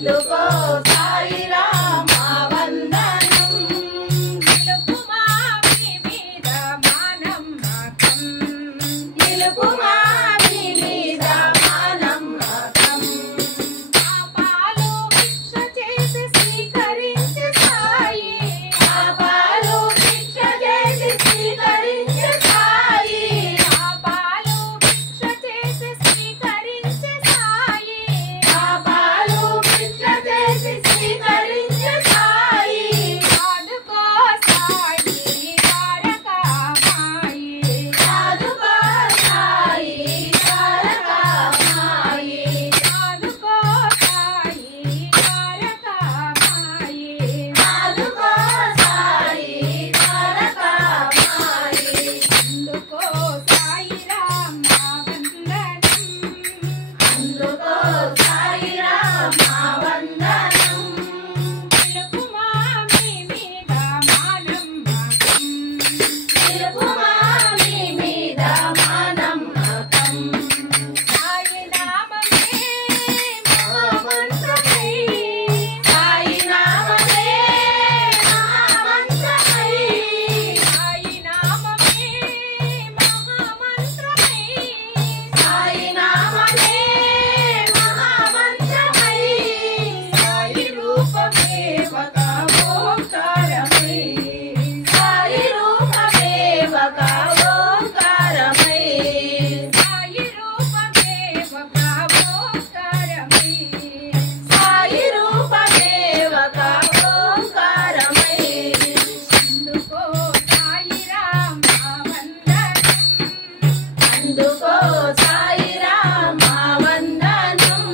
అందుకో సాయిరామ వందనం నిలుపుమా మీ మీద మానమ్మకం నిలుపుమా మీ మీద మానమ్మకం పాపాలు భిక్ష చేసి స్వీకరించే సాయి పాపాలు భిక్ష చేసి స్వీకరించే సాయి పాపాలు భిక్ష చేసి స్వీకరించే సాయి పాపాలు భిక్ష చేసి స్వీకరించే సాయి ఆదుకో సాయి తారకమాయి ఆదుకో సాయి తారకమాయి ఆదుకో సాయి తారకమాయి ఆదుకో సాయి తారకమాయి అందుకో సాయిరామ వందనం అందుకో సాయిరామ వందనం నిలుపుమా మీ మీద మానమ్మకం నిలుపుమా మీ మీద మానమ్మకం సాయి నామమే మహామంత్రమై సాయి నామమే మహామంత్రమై సాయి నామమే మహామంత్రమై సాయి నామమే మహామంత్రమై సాయి రూపమే ఒక ఓంకారమై సాయి రూపమే ఒక ఓంకారమై సాయి రూపమే ఒక ఓంకారమై సాయి రూపమే ఒక ఓంకారమై అందుకో సాయిరామ వందనం అందుకో సాయిరామ వందనం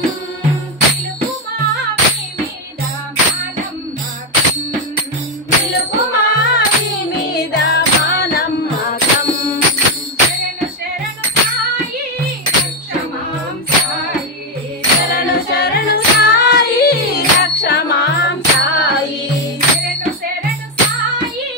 నిలుపుమా మీ మీద మానమ్మకం నిలుపుమా మీ మీద మానమ్మకం శరణు శరణు సాయి రక్షమాం సాయి శరణు శరణు సాయి రక్షమాం సాయి శరణు శరణు సాయి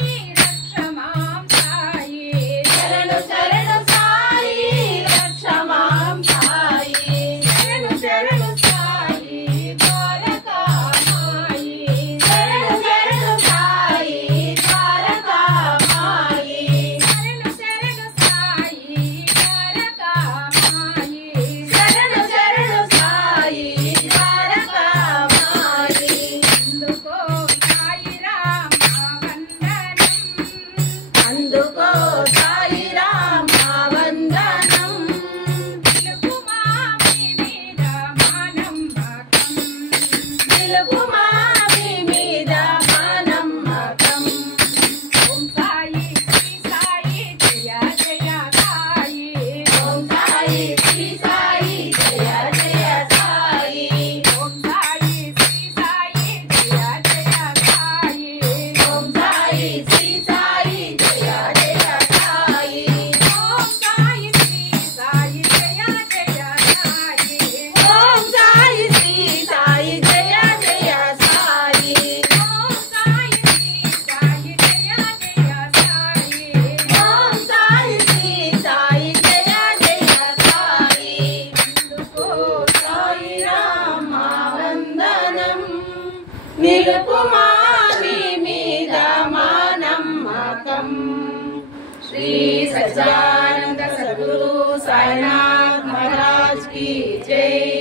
రక్షమాం సాయి శరణు శరణు సాయి రక్షమాం సాయి శరణు శరణు సాయి ద్వారకామాయి శరణు శరణు సాయి ద్వారకామాయి శరణు శరణు సాయి ద్వారకామాయి శరణు శరణు సాయి ద్వారకామాయి అందుకో సాయిరామ వందనం అందుకో సాయిరామ వందనం నిలుపుమా మీ మీద మానమ్మకం నిలుపుమా మీ మీద మానమ్మకం ఓం సాయి శ్రీ సాయి జయ జయ సాయి ఓం సాయి శ్రీ సాయి జయ జయ సాయి ఓం సాయి శ్రీ సాయి జయ జయ సాయి ఓం సాయి శ్రీ సాయి జయ జయ సాయి ఓం సాయి శ్రీ సాయి జయ జయ సాయి ఓం సాయి శ్రీ సాయి జయ జయ సాయి ఓం సాయి శ్రీ సాయి జయ జయ సాయి ఓం సాయి శ్రీ సాయి జయ జయ సాయి అందుకో సాయిరామ వందనం నిలుపుమా మీ మీద మానమ్మకం श्री सच्चिदानंद सद्गुरु साईनाथ महाराज की जय।